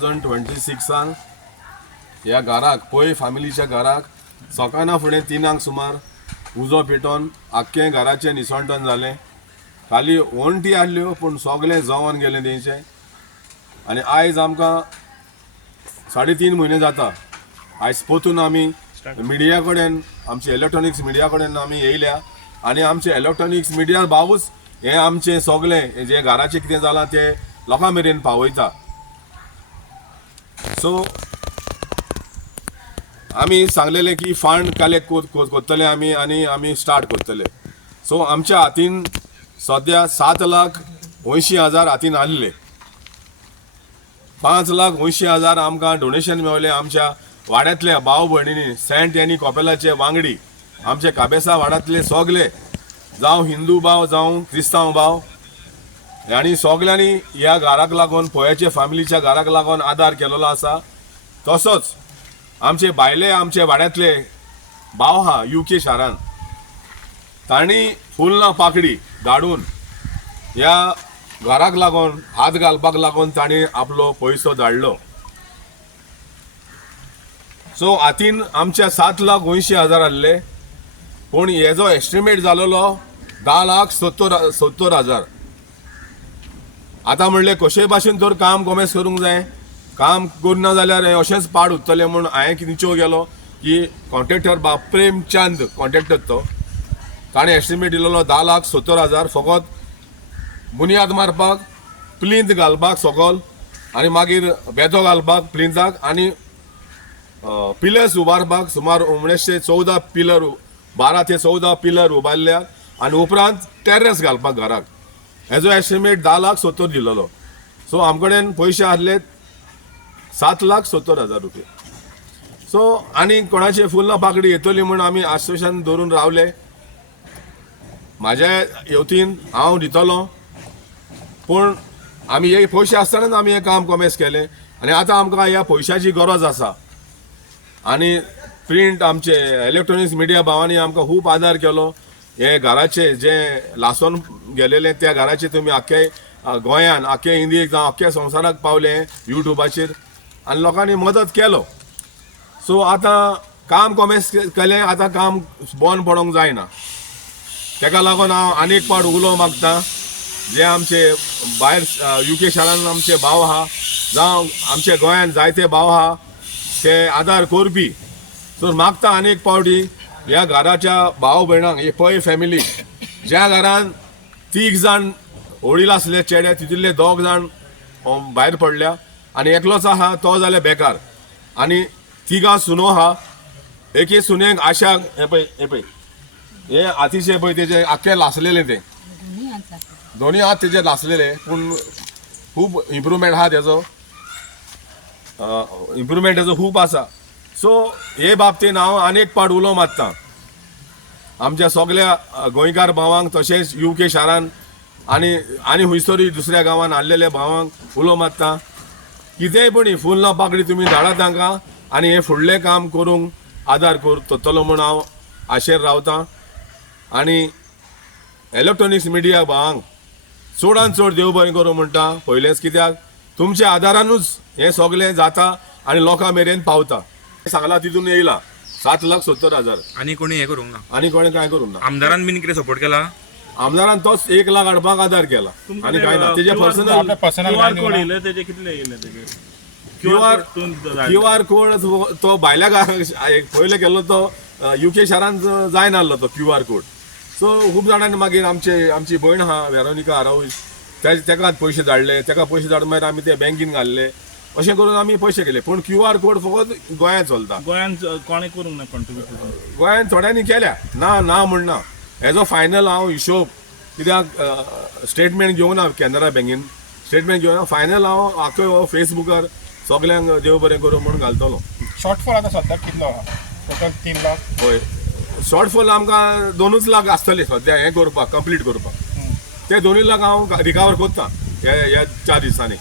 2026 ह्या घराक पळय फॅमिलीच्या घराक सकाळना फुडें 3 सुमार उजो पेटोवन आख्खें घराचें निसवटन जालें. खाली वणटी आसल्यो पूण सगळें जळोन गेलें तेंचें. आनी आयज आमकां 3.5 म्हयने जाता. आयज पोतून आमी मिडिया कडेन आमचे इलेक्ट्रॉनिक्स मिडिया कडेन आमी येयल्या आनी आमचे इलेक्ट्रॉनिक्स मिडिया भावूच हें आमचें सगळें जें घराचें कितें जालां तें लोकां मेरेन पावयता. सो आमी सांगलेले की फंड कलेक्ट करतले आमी आनी आमी स्टार्ट करतले. सो आमच्या हातीन सद्या 7,80,000 हातीन आसले. 5,80,000 आमकां डोनेशन मेवलें आमच्या वाड्यांतल्या भाव भयणींनी. सेंट एनी कॉपेलाचे वांगडी आमचे काबेसा वाड्यांतले सगळे जावं हिंदू भाव जावं क्रिस्तांव भाव आनी सगळ्यांनी ह्या घराक लागून पोयाचे फॅमिलीच्या घराक लागून आदार केलेलो आसा. तसोच आमचे भायले आमचे वाड्यांतले भाव हा UK शारान तांणी फुलना पाकडी धाडून ह्या घराक लागून हात घालपाक लागून तांणी आपलो पयसो धाडलो. सो हातीन आमच्या 7,80,000 आसले पूण हेजो एस्टिमेट जालोलो 10,70,000. आतां म्हणलें कशे भाशेन तर काम कोमेस करूंक जाय. काम करना जाल्यार अशेंच पाड उरतलें म्हूण हांवें निचो गेलो की कॉन्ट्रॅक्टर प्रेमचंद कॉन्ट्रॅक्टर तो ताणें एस्टिमेट दिलेलो 10,70,000 फकत बुनियाद मारपाक, प्लिंथ घालपाक सकल आनी मागीर बेतो घालपाक प्लिंथाक आनी पिलर्स उबारपाक. सुमार 1914 पिलर 12 ते 14 पिलर उबारल्या आनी उपरांत टेरेस घालपाक घराक. हेजो एस्टिमेट 10,70,000 दिलेलो. सो आमचे कडेन पयशे आसले 7,70,000 रुपया. सो आनी कोणाचे फुलना पाकडी येतली म्हूण आमी आश्वासन धरून रावले. म्हाज्या येवतीन हांव दितलो पूण आमी हे पयशे आसतनाच आमी हें काम कोमेस केलें आनी आतां आमकां ह्या पयशाची गरज आसा. आनी प्रिंट आमचे इलेक्ट्रॉनिक्स मिडिया भावांनी आमकां खूब आदार केलो. हे घराचे जे लासोन गेलेले त्या घराचे तुमी आख्खे गोंयान आख्खे इंडियेक जावं आख्ख्या संवसाराक पावले युट्यूबाचेर आनी लोकांनी मदत केलो. सो आतां काम कोमेस केलें. आतां काम बंद पडोंक जायना. तेका लागून हांव आनीक पावट उलो मागता जे आमचे भायर UK शारान आमचे भाव आहा जावं आमचे गोंयान जायते भाव आहा ते आदार करपी. सो मागता आनीक पावटी ह्या घराच्या भाव भयणांक हे पळय फॅमिली ज्या घरान 3 जाण वडील आसले चेडे तितूंतले 2 जाण भायर पडल्या आनी एकलोच आहा तो जाल्यार बेकार आनी 3 सुनो आहा. एके सुनेक आशाक हे पळय हे हातीचे पळय तेजे आख्खे लासलेले ते दोनी हात तेजे लासलेले पूण खूब इम्प्रुवमेंट आहा तेजो इम्प्रुवमेंट तेजो खूब आसा. सो हे बाबतीन हांव आनीक पाड उलो मारता आमच्या सगळ्या गोंयकार भावांक तशेंच UK शारान आनी हुंयसरी दुसऱ्या गांवांन आसलेल्या भावांक उलो मारता कितेंय पूण फुलना पाकडी तुमी धाडात तांकां आनी हें फुडलें काम करूंक आदार करतलो म्हूण हांव आशेर रावतां. आनी इलेक्ट्रॉनिक्स मिडिया भावांक चडांत चड देव बरें करूं म्हणटा. पयलेंच कित्याक तुमच्या आदारानूच हें सगळें जाता आनी लोकां मेरेन पावता. सांगला तितून येयला 7,70,000 आनी कोणी हे करूंक ना. आनी कोणें कांय करूंक ना. आमदारान बीन कितें सपोर्ट केला? आमदारान तोच 1 लाख हाडपाक आदार केला आनी कांय ना. तेजे QR कोड तो भायल्या पयले केल्लो तो UK शारान जाय नासलो तो QR कोड. सो खूब जाणांनी मागीर आमची भयण आहा वेरोनिका आरावूज तेका पयशे धाडले. तेका पयशे धाडून मागीर आमी ते बँकीन घाल्ले. अशें करून आमी पयशे केले. पूण QR कोड फकत गोंयांत चलता. गोंयान कोणें करूंक ना कॉन्ट्रिब्यूट. गोंयान थोड्यांनी केल्या ना म्हणना. हेजो फायनल हांव हिशोब कित्याक स्टेटमेंट घेवन ना कॅनरा बँकेन स्टेटमेंट घेवन फायनल हांव आख्खो फेसबुकार सगल्यांक देव बरें करूं म्हणून घालतलो. शॉर्टफॉल आतां सद्याक कितलो आहा? टोटल 3 लाख. पळय शॉर्टफॉल आमकां 2 लाख आसतले सद्या हें करपाक कंप्लीट करपाक. ते 2 लाख हांव रिकवर करता ह्या 4 दिसांनी.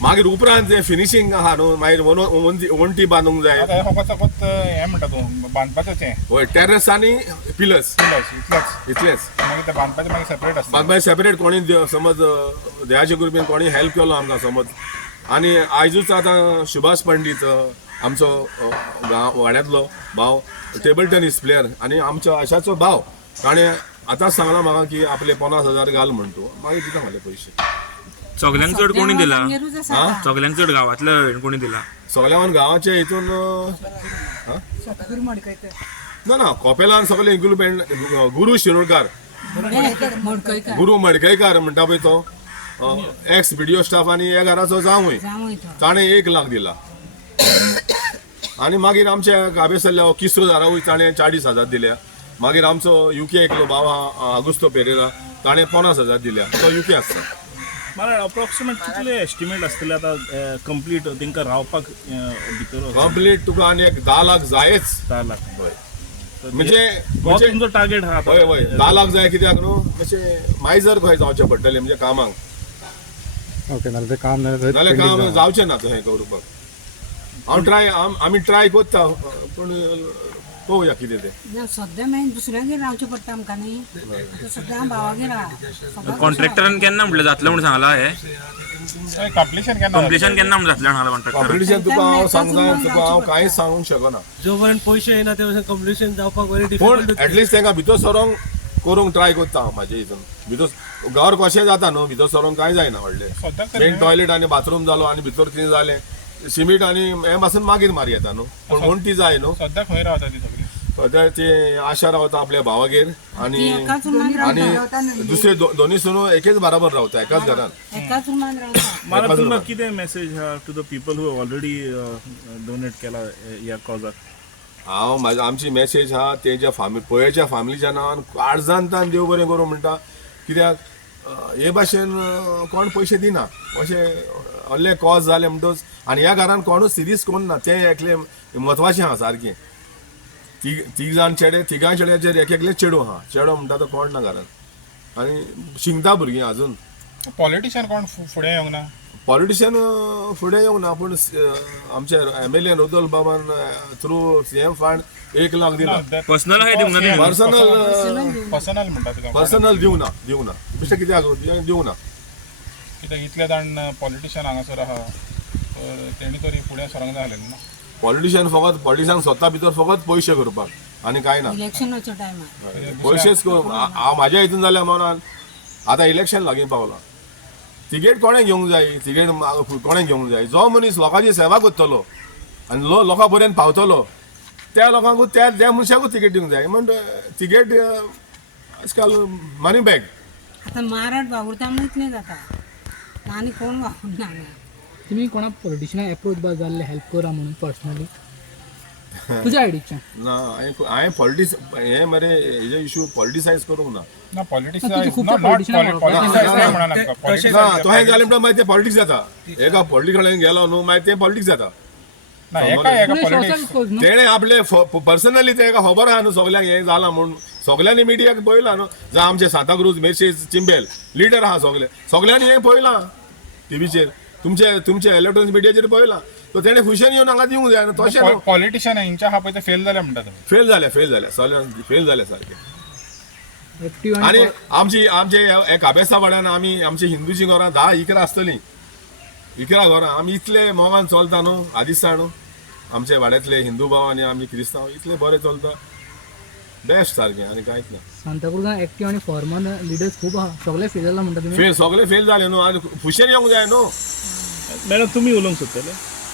मागीर उपरांत जे फिनिशींग आहा न्हू मागीर वणटी बांदूंक जाय. आतां हे फकत हें म्हणटा तूं बांदपाचें तें. हय टेरेस आनी पिलर्स इतलेंच. मागीर तें बांदपाचें मागीर सेपरेट आसता. बांदपाचें सेपरेट कोणी समज देवाचे कृपेन कोणी हेल्प केलो आमकां समज आणि आयजूच आता सुभाष पंडीत आमचो वाड्यांतलो भाव टेबल टेनीस प्लेयर आणि आमच्या अशाचो भाव ताणें आतांच सांगला म्हाका की आपले 50,000 घाल म्हण तूं मागीर दिता म्हाले पयशे. सगळ्यांक चड कोणी दिला वांगेरूच आसा. सगळ्यांक चड गांवांतल्या कोणी दिला सगळ्यान गांवाचे हितून सतगुरू मडकयकर. ना कॉपेलान सगळे इन्क्लुपेंड गुरू शिरोडकार मडकयकर. गुरू मडकयकार म्हणटा पळय तो एक्स व्हिडिओ स्टाफ आणि ह्या घराचो जावंय जावंय तो. ताणें 1 लाख दिला आणि मागीर आमच्या काबेसल्ल्या किसरो जारावूय ताणें 40,000 दिल्या. मागीर आमचो युके एकलो भाव आहा अगुस्तो पेरेरा ताणें 50,000 दिल्या. तो युके आसता. मला अप्रॉक्सिमेट कितले एस्टिमेट आसतले आता कंप्लीट तेंकां रावपाक भितर कंप्लीट तुका आनी एक 10 लाख जायच. 10 लाख. म्हणजे हो तुमचो टार्गेट हा हय हय 10 लाख जाय कित्याक न्हू अशें मायजर खंय जावचें पडटलें म्हणजे कामाक. ओके नाल्यार ते काम नाल्यार काम जावचें ना हें करपाक. आमी ट्राय कोत्ता पूण पळोवया कितें तें. ना, सद्या मागीर दुसऱ्यागेर रावचें पडटा आमकां न्ही. तो सद्या हांव भावागेर आहा. कॉन्ट्रॅक्टरान केन्ना म्हटलें जातलें म्हणून सांगला हे कम्प्लिशन केन्ना कंप्लिशन केन्ना म्हणून जातलें सांगला कॉन्ट्रॅक्टरान. कॉम्पिटिशन तुका हांव सांगता तुका हांव कांयच सांगूंक शकना. जो पर्यंत पयशे येना ते कंप्लिशन जावपाक व्हरी पूण डिफिकल्ट. एटलिस्ट तांकां भितर सरोंक करूंक ट्राय कोत्ता हांव म्हाजे हितून. भितर घर कशें जाता न्हू भितर सरोंक कांय जायना व्हडलें. सद्याक तरी मेन टॉयलेट आनी बाथरूम जालो आनी भितर कितें जालें सिमीट आनी हें पासून मागीर मारी येता न्हू. पूण म्हण ती जाय न्हू. सद्याक खंय रावता ती सगळी. सद्या ती आशा रावता आपल्या भावागेर ती एकाच रुमान आणि रावता न्ही. दुसरे दोनी सुनो एकेच बराबर रावता एकाच घरान. एकाच रुमान रावता. मला एकाच तुमकां रुमान. कितें मेसेज हा to the people who already donate केला ह्या कॉजाक. हांव आमची मेसेज हा तेच्या पयच्या फॅमिलीच्या नांवान काळजांतान देव बरें करूं म्हणटा. कित्याक हे भाशेन कोण पयशे दिना अशें व्हडले कॉज जाले म्हणटच. आनी ह्या घरान कोणूच सिरीयस कोण ना तें एकलें म्हत्वाचें आहा सारकें. तीग जाण चेडे तिगांय चेड्याचेर एक एकले चेडू आहा. चेडो म्हणटा तो कोण ना घरान आनी शिंगता भुरगीं अजून. पॉलिटिशियन कोण फुडें येवंक ना. पॉलिटिशियन फुडें येवंक ना पूण आमचे MLA रुदल बाबान थ्रू CM फंड 1 लाख दिला. पर्सनल आहे दिवंक ना तेणी. पर्सनल म्हणटा तुका. पर्सनल दिवं ना बेश्टें कित्याक दिवं ना. कित्याक इतले जाण पॉलिटिशियन हांगासर आहा तर तेणी तरी फुडें सरोंक जाय आसलें ना. पॉलिटिशियन फकत पॉलिटिशांक स्वता भितर फकत पयशे करपाक आनी कांय ना. इलेक्शनाच्या टायमार पयशेच हांव म्हाज्या हितून जाल्या मनान आतां इलेक्शन लागीं पावलां. तिकेट कोणें घेवंक जाय तिकेट कोणें घेवंक जाय. जो मनीस लोकांची सेवा करतलो आनी लोकां पर्यंत पावतलो त्या लोकांकूच त्या मनशाकूच तिकेट दिवंक जाय. म्हण तिकेट आजकाल मनी बॅग. आतां महाराज वावुरता म्हणून इतलें जाता आनी कोण वावुरना. तुम्ही कोणा पॉलिटिशियनाक अप्रोच बा जाल्ले हेल्प करा म्हणून पर्सनली तुझ्या आयडीच्यान. ना हांवें पॉलिटिक्स हें मरे हेजे इशू पॉलिटिसायज करूंक ना. ना पॉलिटिक्स तुझे खूप नॉट politician पॉलिटिक्स आहे. म्हणा आमकां. पॉलिटिक्स ना तो हें जालें म्हणटा मागीर तें पॉलिटिक्स जाता. एका पॉलिटिकलान गेलो न्हू मागीर तें पॉलिटिक्स जाता. ना एका पॉलिटिक्स सोशल न्हू. तेणे आपले पर्सनली तेका खबर आहा न्हू सगल्यांक हें जालां म्हणून. सगल्यांनी मिडियाक पळयलां न्हू. जावं आमचे सांताक्रूज मेर्शेस चिंबेल लिडर आहा सगल्यांनी हें पळयलां टिवीचेर तुमचे इलेक्ट्रॉनिक मिडियाचेर पळयलां. तो तेणे खुशेन येवन हांगा दिवंक जाय न्हू. तशें न्हू. पॉलिटिशियन हेंच्या आहा पळय ते फेल जाले म्हणटा तुमी. फेल जाल्या सगळ्यांक फेल जाल्या सारकें. Active आनी आणि आमचे काबेस्ता वाड्यान आमची हिंदूची घरां 10-11 आसतलीं. 11 घरां आमी इतले मोगान चलता न्हू आदिस्ता न्हू. आमचे वाड्यांतले हिंदू भाव आनी आमी क्रिस्तांव इतले बरें चलता. बेस्ट सारकें आनी कांयच ना. सांताक्रुजान एक्टिव्ह आणि फॉर्मर लिडर्स खूप आहा. सगळे फेल जाला म्हणटा तुम्ही. सगळे फेल जाले न्हू आनी खुशेन येवंक जाय न्हू. मॅडम तुम्ही उलोवंक सोदतले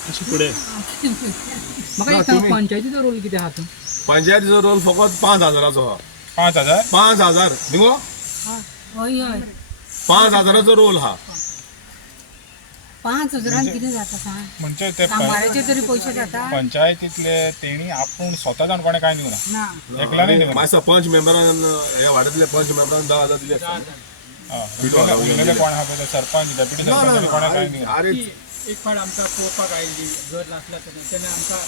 अशी फुडें. म्हाका एक सांग पंचायतीचो रोल कितें आहा तूं. पंचायतीचो रोल फकत 5,000 आहा. 5,000 5,000 न्हू. हय हय 5,000 रोल आहा. 5,000 कितें जाता सांग. म्हणजे ते कामाराचे तरी पयशे जाता पंचायतीतले तेणी आपूण स्वता जावन कोणें कांय दिवना. ना. एकला नाही दिवना. मातसो पंच मेंबरान ह्या वाड्यांतल्या पंच मेंबरान 10,000 दिले आसता. उरलेले कोण आहा पळय ते सरपंच डेप्युटी सरपंच कोणें कांय दिवना. अरे एक फावट आमकां पळोवपाक आयिल्ली घर नासल्या तेन्ना आमकां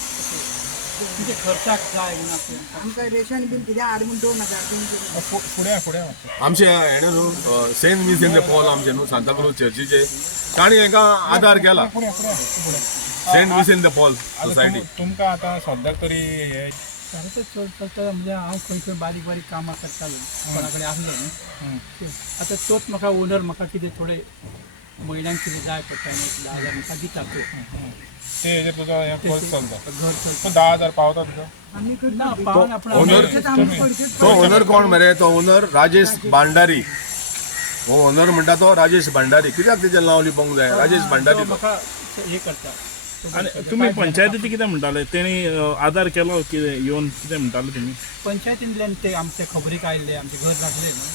म्हणजे खर्चाक जाय म्हणून आमकां रेशन बीन कितें हाड म्हूण 2,000 बीन फुडें आमचे हेणे न्हू सेंट विन्सेंट द पॉल आमचे न्हू सांताक्रूज चर्चीचे ताणी हाका आदार केला. Saint Vincent de Paul Society. तुमकां आतां सद्याक तरी हे सारकें चलता म्हणजे हांव खंय खंय बारीक बारीक कामां करतालो कोणा कडेन आसलो न्हू. आतां तोच म्हाका ओनर म्हाका कितें थोडे महिलांक कितें जाय पडटा आनी 10,000 आमकां दिता पळय. ते हेजेर तुजो हें खर्च चलता घर चलता पूण 10,000 पावता तुका ना पावन आपण ओनर तो ओनर कोण मरे तो ओनर राजेश भांडारी हो ओनर म्हणटा तो राजेश भांडारी कित्याक तेजें नांव लिपोंक जाय राजेश भांडारी तो. म्हाका हे करता आनी तुमी पंचायतीचे कितें म्हणटाले तेणी आदार केलो कितें येवन कितें म्हणटाले तुमी पंचायतींतल्यान ते आमचे खबरीक आयिल्ले आमचे घर लागले न्हू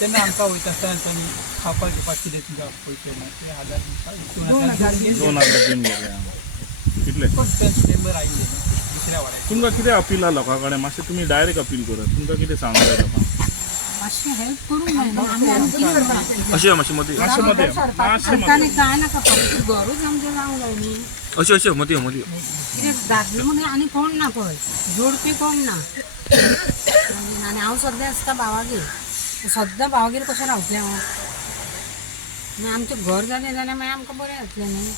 तेन्ना आमकां वयता आसतना तांणी खावपाक घेवपाक कितें तुमकां पयशे ना ते 1,000 2000 दिवन गेले कितले मेंबर आयिल्ले न्हू दुसऱ्या वाड्यार. तुमकां कितें अपील आहा लोकां कडेन मातशें तुमी डायरेक्ट अपील करात तुमकां कितें सांगूंक जाय लोकांक मातशें हेल्प करूंक जाय न्हू आमी कितें करपाचें अशें मातशें मती सरकारने काय नाका फक्त घरूच आमचें जावंक जाय न्ही अशें मती कित्याक दादले म्हणून आनी कोण ना पळय जोडपी कोण ना आनी हांव सद्दां आसता भावागेर सद्दां भावागेर कशें रावतलें हांव आनी आमचें घर जालें जाल्यार मागीर आमकां बरें जातलें न्ही.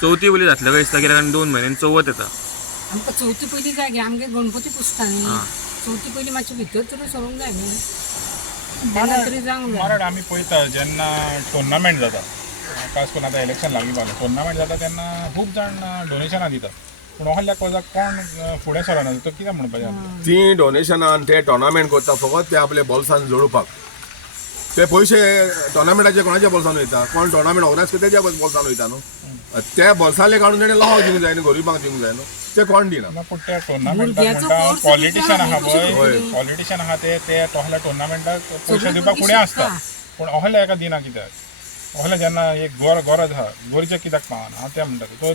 चवथी पयली जातलें काय दिसता कित्याक 2 म्हयन्यांनी चवथ येता. आमकां चवथी पयली जाय गे आमगे गणपती पुजता न्ही चवथी पयली मातशें भितर तरी सरूंक जाय न्ही तेन्ना तरी जावंक जाय. मराठ आमी पळयता जेन्ना टुर्नामेंट जाता खास करून आतां इलेक्शन लागीं पावलें टुर्नामेंट जाता तेन्ना खूब जाण डोनेशनां दितात पूण असल्या कॉजाक कोण फुडें सरना तो कित्याक म्हणपाचें ती डोनेशनां ते टोर्नामेंट करता फकत ते आपल्या बोल्सान जोडपाक ते पयशे टोर्नामेंटाचे कोणाच्या बोल्सान वयता कोण टोर्नामेंट ऑर्गनायज करता तेच्या बोल्सान वयता न्हू त्या बोल्साले काडून तेणें लावाक दिवंक जाय न्हू गरिबांक दिवंक जाय न्हू ते कोण दिना. पूण त्या टुर्नामेंटाक भुरग्याचो म्हणटा कोर्स पॉलिटिशन आहा दिवचा पळय पॉलिटिशन आहा ते तसल्या टुर्नामेंटाक पयशे दिवपाक फुडें आसता पूण असल्या एका दिना कित्याक असल्या जेन्ना एक गरज आहा गोरचें कित्याक पावना हांव तें म्हणटा तर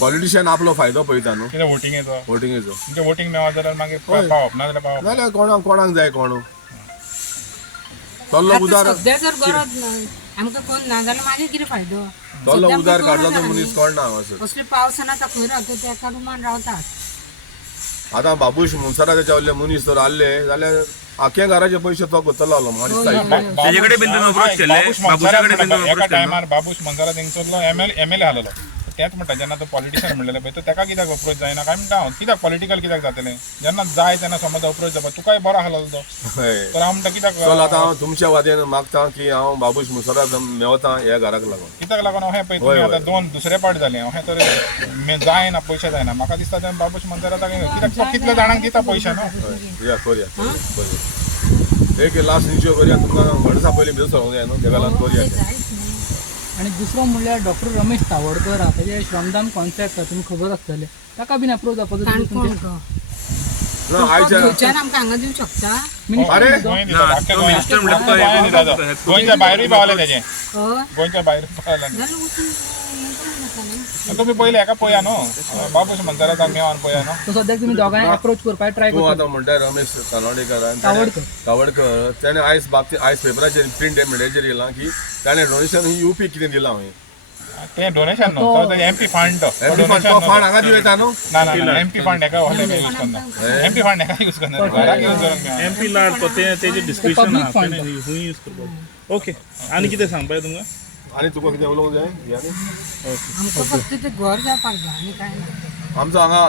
पॉलिटिशियन आपलो फायदो पळयता न्हू कितें वोटिंगेचो वोटिंगेचो म्हणजे वोटिंग मेळत जाल्यार मागीर पावप ना जाल्यार पावप नाल्यार कोणाक जाय कोण तल्लो उदार सद्या जर गरज ना आमकां कोण ना जाल्यार मागीर कितें फायदो तल्लो सद्या उदार आमकां काडलो तो गरज मनीस आहा कोण ना हांगासर. असले पावसान आतां खंय रावता ते एका रुमान रावतात. आतां बाबूश मुनसराचे जावले मनीस जर आसले जाल्यार आख्या घराचे पयशे तो करतलो आसलो म्हाका दिसता. तेजे कडेन बीन तुम्ही approach केले? बाबूशा कडेन बीन तुम्ही एका approach केले? टायमार बाबूश मंगरा तेंगसरलो एमएलए आसलो तेच म्हणटा जेन्ना तो पॉलिटिशियन म्हणलेले पळय तो तेका कित्याक अप्रोच जायना काय म्हणटा हांव कित्याक पॉलिटिकल कित्याक जातलें जेन्ना जाय तेन्ना समज अप्रोच जावपा तुकाय बरो आसलो तो हय. तर हांव म्हणटा कित्याक चल आतां हांव तुमच्या वादेन मागता की हांव बाबूश मुनसराक मेवता ह्या घराक लागून. कित्याक लागून अहें पळय तुमी आतां 2 दुसरे पाट जाले अहें तर जायना पयशे जायना म्हाका दिसता तें बाबूश मंगरा कित्याक तो कितल्या जाणांक दिता पयशे न्हू या करूया एक लास्ट निश्चय करूया तुमकां वर्सा पयलीं भितर सरोंक जाय न्हू तेका लागून करूया जायच न्ही. आणि दुसरो म्हणल्यार डॉक्टर रमेश तावडकर आहा तेजे श्रमदान कॉन्सेप्ट आहा तुमी खबर आसतले ताका बीन अप्रोच जावपाचो काणकोण तो ना आयच्या थंयच्यान आमकां हांगा दिवंक शकता अरे गोंय दिता आख्ख्या तो मिनिस्टर म्हणटा तो गोंय दिता तो. गोंयच्या भायरूय पावले तेजें हय गोंयच्या भायर पावलें जाल्यार वचून हें करूंक जाता न्ही. तुम्ही पयले हेका पळया न्हू बाबूश मंगराक मेळोन पळया न्हू सो सद्याक तुमी दोगांय अप्रोच करपाक ट्राय तूं करता आतां म्हणटा रमेश तालोडेकर तावडकर. तावडकर त्याने आयज पेपराचेर प्रिंट मिडियाचेर येयलां की ताणें डोनेशन यूपी कितें दिलां हय तें डोनेशन न्हू तो एमपी फंड तो डोनेशन तो फंड हांगा दिवयता न्हू ना एमपी फंड हेका यूज करना एमपी फंड हेका यूज करना घराक यूज करूंक मेळना. एमपी लाड तो तेजे डिस्क्रिप्शन public आहा fund. तेणे खूंय यूज करपाक. ओके आनी कितें सांगपाक तुमकां आनी तुका कितें उलोवंक जाय आमकां फक्त तें घर जावपाक जाय आनी कांय ना. आमचो हांगा